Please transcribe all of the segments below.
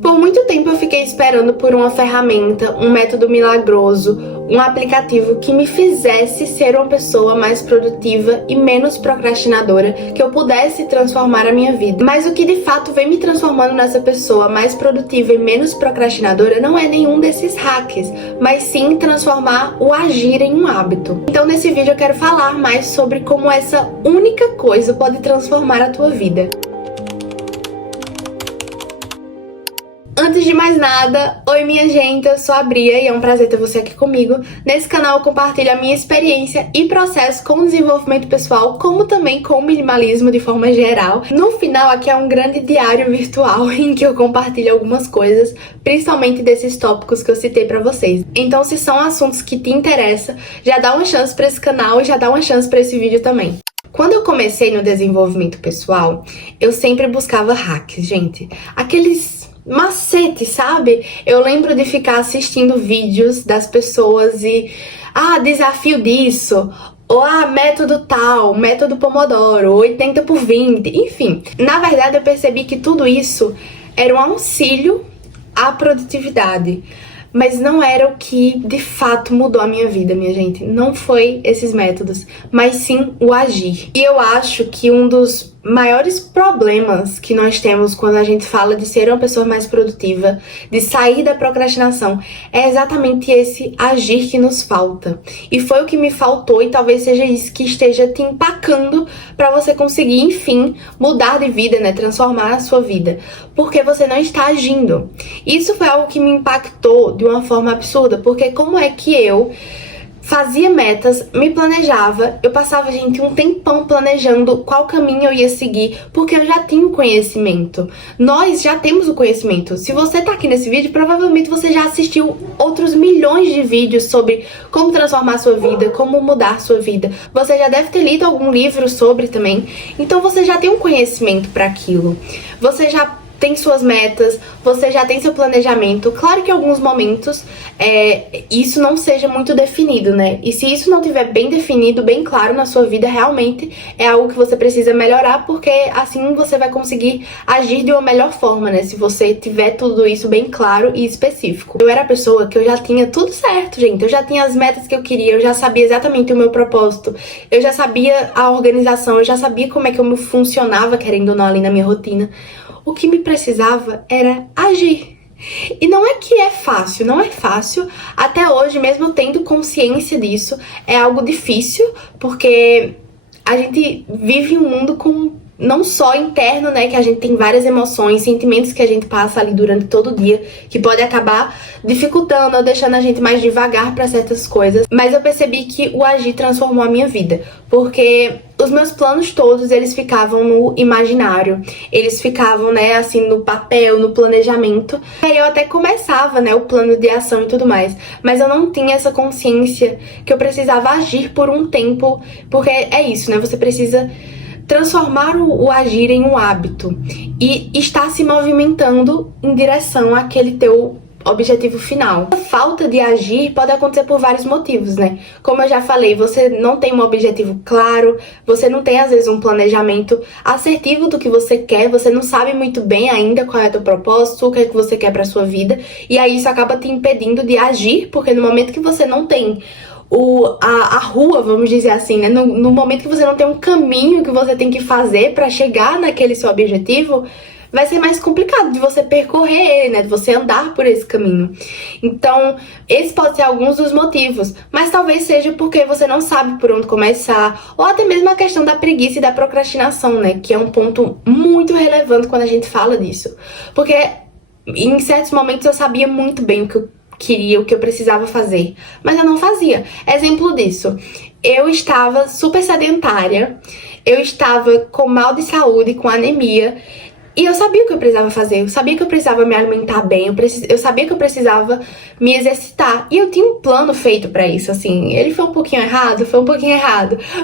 Por muito tempo eu fiquei esperando por uma ferramenta, um método milagroso, um aplicativo que me fizesse ser uma pessoa mais produtiva e menos procrastinadora, que eu pudesse transformar a minha vida. Mas o que de fato vem me transformando nessa pessoa mais produtiva e menos procrastinadora não é nenhum desses hacks, mas sim transformar o agir em um hábito. Então nesse vídeo eu quero falar mais sobre como essa única coisa pode transformar a tua vida. Antes de mais nada, oi minha gente, eu sou a Bria e é um prazer ter você aqui comigo. Nesse canal eu compartilho a minha experiência e processo com o desenvolvimento pessoal, como também com o minimalismo de forma geral. No final aqui é um grande diário virtual em que eu compartilho algumas coisas, principalmente desses tópicos que eu citei pra vocês. Então se são assuntos que te interessam, já dá uma chance pra esse canal e já dá uma chance pra esse vídeo também. Quando eu comecei no desenvolvimento pessoal, eu sempre buscava hacks, gente. Aqueles macete, sabe? Eu lembro de ficar assistindo vídeos das pessoas e desafio disso, ou método tal, método Pomodoro, 80 por 20, enfim. Na verdade, eu percebi que tudo isso era um auxílio à produtividade, mas não era o que de fato mudou a minha vida, minha gente. Não foi esses métodos, mas sim o agir. E eu acho que um dos maiores problemas que nós temos quando a gente fala de ser uma pessoa mais produtiva, de sair da procrastinação, é exatamente esse agir que nos falta. E foi o que me faltou e talvez seja isso que esteja te empacando para você conseguir, enfim, mudar de vida, né? Transformar a sua vida. Porque você não está agindo. Isso foi algo que me impactou de uma forma absurda, porque como é que eu fazia metas, me planejava, eu passava, gente, um tempão planejando qual caminho eu ia seguir, porque eu já tinha o conhecimento. Nós já temos o conhecimento. Se você tá aqui nesse vídeo, provavelmente você já assistiu outros milhões de vídeos sobre como transformar a sua vida, como mudar a sua vida. Você já deve ter lido algum livro sobre também. Então você já tem um conhecimento para aquilo. Você já tem suas metas, você já tem seu planejamento. Claro que em alguns momentos isso não seja muito definido, né? E se isso não tiver bem definido, bem claro na sua vida, realmente é algo que você precisa melhorar, porque assim você vai conseguir agir de uma melhor forma, né? Se você tiver tudo isso bem claro e específico. Eu era a pessoa que eu já tinha tudo certo, gente. Eu já tinha as metas que eu queria, eu já sabia exatamente o meu propósito, eu já sabia a organização, eu já sabia como é que eu funcionava, querendo ou não, ali na minha rotina. O que me precisava era agir. E não é que é fácil, não é fácil. Até hoje, mesmo tendo consciência disso, é algo difícil, porque a gente vive um mundo com não só interno, né, que a gente tem várias emoções, sentimentos que a gente passa ali durante todo o dia, que pode acabar dificultando ou deixando a gente mais devagar para certas coisas. Mas eu percebi que o agir transformou a minha vida, porque os meus planos todos, eles ficavam no imaginário, eles ficavam, né, assim, no papel, no planejamento. Aí eu até começava, né, o plano de ação e tudo mais, mas eu não tinha essa consciência que eu precisava agir por um tempo, porque é isso, né, você precisa transformar o agir em um hábito e estar se movimentando em direção àquele teu objetivo final. A falta de agir pode acontecer por vários motivos, né? Como eu já falei, você não tem um objetivo claro, você não tem às vezes um planejamento assertivo do que você quer, você não sabe muito bem ainda qual é o teu propósito, o que é que você quer pra sua vida, e aí isso acaba te impedindo de agir, porque no momento que você não tem a rua, vamos dizer assim, né? No momento que você não tem um caminho que você tem que fazer pra chegar naquele seu objetivo, vai ser mais complicado de você percorrer ele, né? De você andar por esse caminho. Então, esse pode ser alguns dos motivos, mas talvez seja porque você não sabe por onde começar, ou até mesmo a questão da preguiça e da procrastinação, né? Que é um ponto muito relevante quando a gente fala disso. Porque em certos momentos eu sabia muito bem o que eu queria, o que eu precisava fazer, mas eu não fazia. Exemplo disso, eu estava super sedentária, eu estava com mal de saúde, com anemia, e eu sabia o que eu precisava fazer, eu sabia que eu precisava me alimentar bem, eu sabia que eu precisava me exercitar, e eu tinha um plano feito pra isso, assim. Ele foi um pouquinho errado,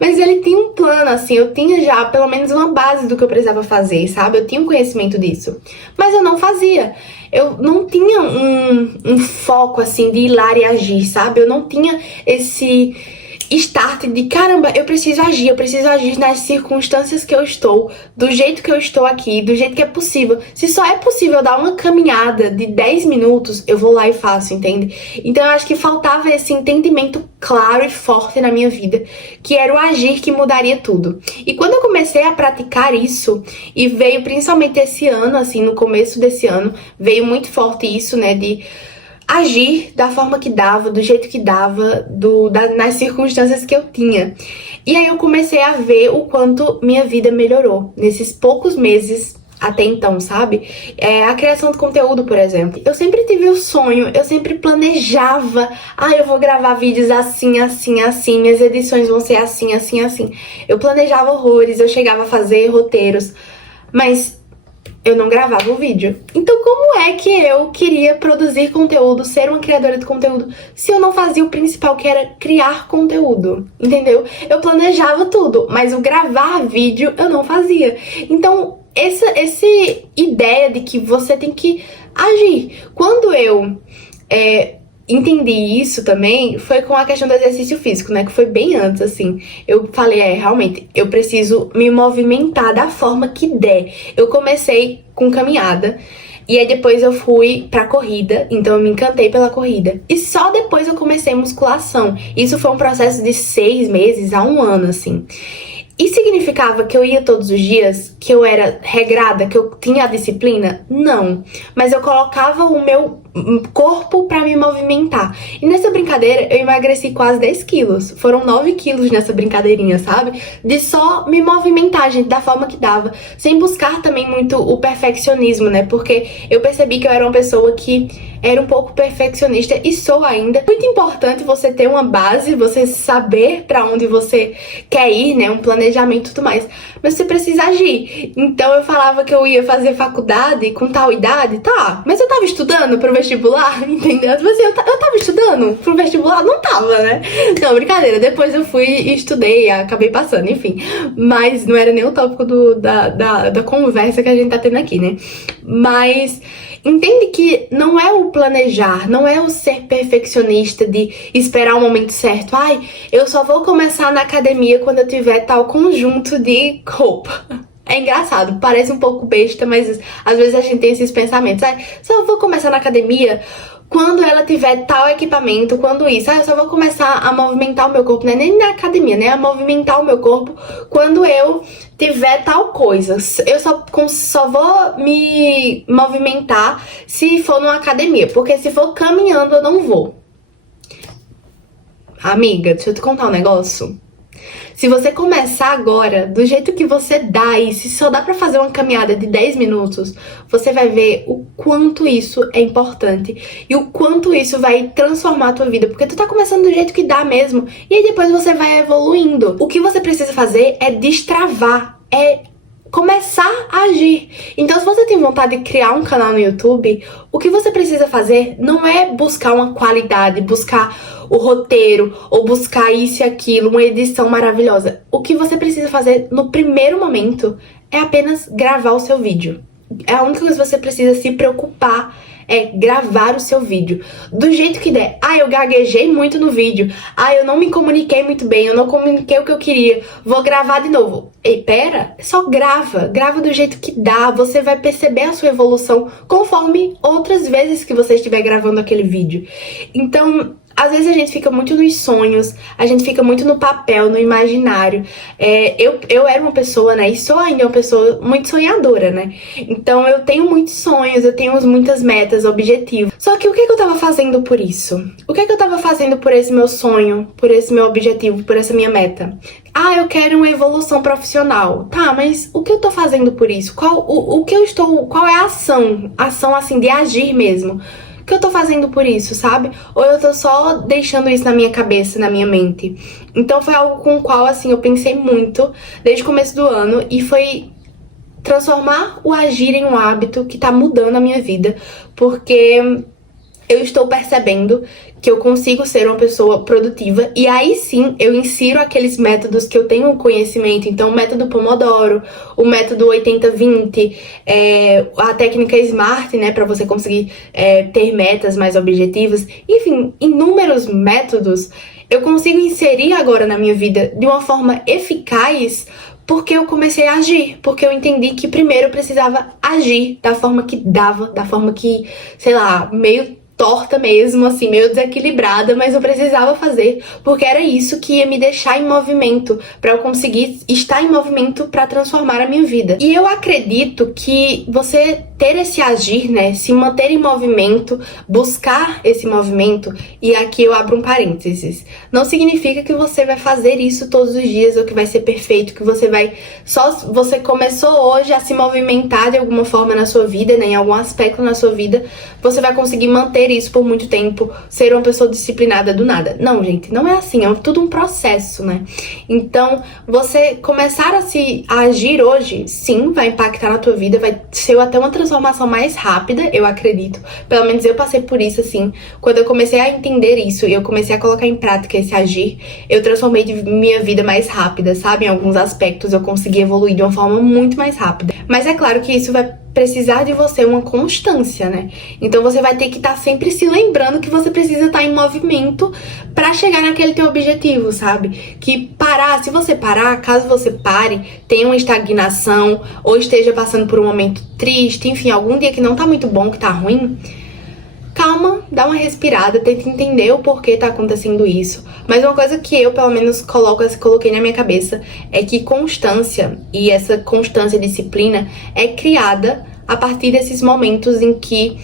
mas ele tinha um plano, assim. Eu tinha já pelo menos uma base do que eu precisava fazer, sabe? Eu tinha um conhecimento disso, mas eu não fazia. Eu não tinha um foco, assim, de ir lá e agir, sabe? Eu não tinha start de caramba, eu preciso agir nas circunstâncias que eu estou, do jeito que eu estou aqui, do jeito que é possível. Se só é possível dar uma caminhada de 10 minutos, eu vou lá e faço, entende? Então eu acho que faltava esse entendimento claro e forte na minha vida, que era o agir que mudaria tudo. E quando eu comecei a praticar isso, e veio principalmente esse ano, assim, no começo desse ano, veio muito forte isso, né, de agir da forma que dava, do jeito que dava, nas circunstâncias que eu tinha. E aí eu comecei a ver o quanto minha vida melhorou nesses poucos meses até então, sabe? A criação de conteúdo, por exemplo. Eu sempre tive o sonho, eu sempre planejava. Eu vou gravar vídeos assim, assim, assim. Minhas edições vão ser assim, assim, assim. Eu planejava horrores, eu chegava a fazer roteiros. Mas eu não gravava o vídeo. Então como é que eu queria produzir conteúdo, ser uma criadora de conteúdo, se eu não fazia o principal, que era criar conteúdo, entendeu? Eu planejava tudo, mas o gravar vídeo eu não fazia. Então essa ideia de que você tem que agir. Quando eu entendi isso também, foi com a questão do exercício físico, né? Que foi bem antes, assim. Eu falei, realmente, eu preciso me movimentar da forma que der. Eu comecei com caminhada, e aí depois eu fui pra corrida, então eu me encantei pela corrida. E só depois eu comecei musculação. Isso foi um processo de 6 meses a 1 ano, assim. E significava que eu ia todos os dias, que eu era regrada, que eu tinha a disciplina? Não. Mas eu colocava o meu corpo pra me movimentar. E nessa brincadeira eu emagreci quase 10 quilos. Foram 9 quilos nessa brincadeirinha, sabe? De só me movimentar, gente, da forma que dava. Sem buscar também muito o perfeccionismo, né? Porque eu percebi que eu era uma pessoa que era um pouco perfeccionista e sou ainda. Muito importante você ter uma base, você saber pra onde você quer ir, né? Um planejamento e tudo mais. Mas você precisa agir. Então eu falava que eu ia fazer faculdade com tal idade, tá? Mas eu tava estudando pro vestibular, entendeu? Tipo assim, eu tava estudando pro vestibular? Não tava, né? Não, brincadeira. Depois eu fui e estudei, acabei passando, enfim. Mas não era nem o tópico da conversa que a gente tá tendo aqui, né? Mas entende que não é o planejar, não é o ser perfeccionista de esperar o momento certo. Eu só vou começar na academia quando eu tiver tal conjunto de roupa. É engraçado, parece um pouco besta, mas às vezes a gente tem esses pensamentos. Só vou começar na academia quando ela tiver tal equipamento, quando isso. Eu só vou começar a movimentar o meu corpo, não é nem na academia, né? A movimentar o meu corpo quando eu tiver tal coisa. Eu só vou me movimentar se for numa academia, porque se for caminhando eu não vou. Amiga, deixa eu te contar um negócio. Se você começar agora, do jeito que você dá, e se só dá pra fazer uma caminhada de 10 minutos, você vai ver o quanto isso é importante e o quanto isso vai transformar a tua vida, porque tu tá começando do jeito que dá mesmo, e aí depois você vai evoluindo. O que você precisa fazer é destravar, começar a agir. Então, se você tem vontade de criar um canal no YouTube, o que você precisa fazer não é buscar uma qualidade, buscar o roteiro ou buscar isso e aquilo, uma edição maravilhosa. O que você precisa fazer no primeiro momento é apenas gravar o seu vídeo. É a única coisa que você precisa se preocupar, é gravar o seu vídeo do jeito que der. Eu gaguejei muito no vídeo. Eu não me comuniquei muito bem, eu não comuniquei o que eu queria. Vou gravar de novo. Pera, só grava. Grava do jeito que dá. Você vai perceber a sua evolução conforme outras vezes que você estiver gravando aquele vídeo. Então, às vezes a gente fica muito nos sonhos, a gente fica muito no papel, no imaginário. Eu era uma pessoa, né, e sou ainda uma pessoa muito sonhadora, né? Então eu tenho muitos sonhos, eu tenho muitas metas, objetivos. Só que o que eu tava fazendo por isso? O que eu tava fazendo por esse meu sonho, por esse meu objetivo, por essa minha meta? Eu quero uma evolução profissional. Tá, mas o que eu tô fazendo por isso? Qual é a ação? Ação, assim, de agir mesmo. O que eu tô fazendo por isso, sabe? Ou eu tô só deixando isso na minha cabeça, na minha mente? Então foi algo com o qual, assim, eu pensei muito desde o começo do ano e foi transformar o agir em um hábito que tá mudando a minha vida, porque eu estou percebendo que eu consigo ser uma pessoa produtiva, e aí sim eu insiro aqueles métodos que eu tenho conhecimento. Então, o método Pomodoro, o método 80-20, a técnica SMART, né, para você conseguir ter metas mais objetivas. Enfim, inúmeros métodos eu consigo inserir agora na minha vida de uma forma eficaz, porque eu comecei a agir, porque eu entendi que primeiro eu precisava agir da forma que dava, da forma que, sei lá, meio torta mesmo, assim, meio desequilibrada, mas eu precisava fazer, porque era isso que ia me deixar em movimento, pra eu conseguir estar em movimento pra transformar a minha vida. E eu acredito que você ter esse agir, né, se manter em movimento, buscar esse movimento, e aqui eu abro um parênteses, não significa que você vai fazer isso todos os dias, ou que vai ser perfeito, que você vai, só você começou hoje a se movimentar de alguma forma na sua vida, né, em algum aspecto na sua vida, você vai conseguir manter isso por muito tempo, ser uma pessoa disciplinada do nada. Não, gente, não é assim, é tudo um processo, né? Então, você começar a agir hoje, sim, vai impactar na tua vida, vai ser até uma transformação mais rápida, eu acredito. Pelo menos eu passei por isso, assim. Quando eu comecei a entender isso e eu comecei a colocar em prática esse agir, eu transformei minha vida mais rápida, sabe? Em alguns aspectos eu consegui evoluir de uma forma muito mais rápida. Mas é claro que isso vai precisar de você uma constância, né? Então você vai ter que estar sempre se lembrando que você precisa estar em movimento pra chegar naquele teu objetivo, sabe? Que parar, se você parar, caso você pare, tenha uma estagnação ou esteja passando por um momento triste, enfim, algum dia que não tá muito bom, que tá ruim, calma, dá uma respirada, tenta entender o porquê tá acontecendo isso. Mas uma coisa que eu, pelo menos, coloquei na minha cabeça é que constância, e essa constância e disciplina, é criada a partir desses momentos em que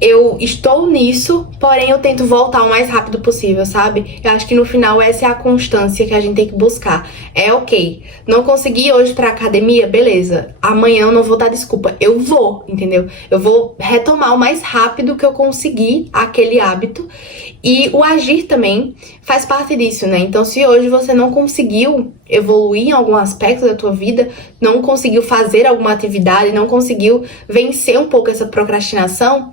eu estou nisso, porém eu tento voltar o mais rápido possível, sabe? Eu acho que no final essa é a constância que a gente tem que buscar. É ok, não consegui hoje pra academia, beleza. Amanhã eu não vou dar desculpa, eu vou, entendeu? Eu vou retomar o mais rápido que eu conseguir aquele hábito. E o agir também faz parte disso, né? Então, se hoje você não conseguiu evoluir em algum aspecto da tua vida, não conseguiu fazer alguma atividade, não conseguiu vencer um pouco essa procrastinação,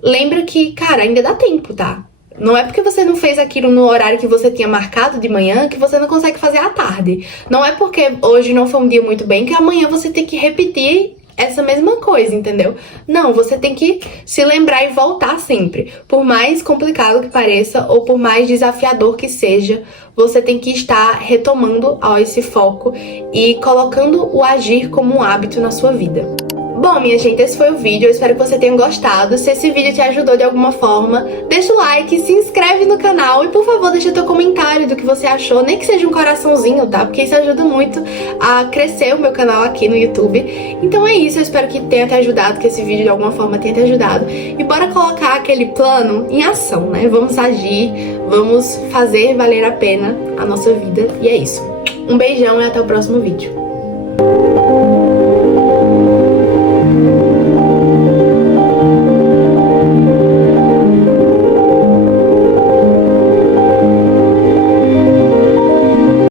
lembra que, cara, ainda dá tempo, tá? Não é porque você não fez aquilo no horário que você tinha marcado de manhã que você não consegue fazer à tarde. Não é porque hoje não foi um dia muito bem que amanhã você tem que repetir essa mesma coisa, entendeu? Não, você tem que se lembrar e voltar sempre. Por mais complicado que pareça ou por mais desafiador que seja, você tem que estar retomando esse foco e colocando o agir como um hábito na sua vida. Bom, minha gente, esse foi o vídeo, eu espero que você tenha gostado. Se esse vídeo te ajudou de alguma forma, deixa o like, se inscreve no canal e, por favor, deixa teu comentário do que você achou, nem que seja um coraçãozinho, tá? Porque isso ajuda muito a crescer o meu canal aqui no YouTube. Então é isso, eu espero que tenha te ajudado, que esse vídeo de alguma forma tenha te ajudado. E bora colocar aquele plano em ação, né? Vamos agir, vamos fazer valer a pena a nossa vida. E é isso. Um beijão e até o próximo vídeo.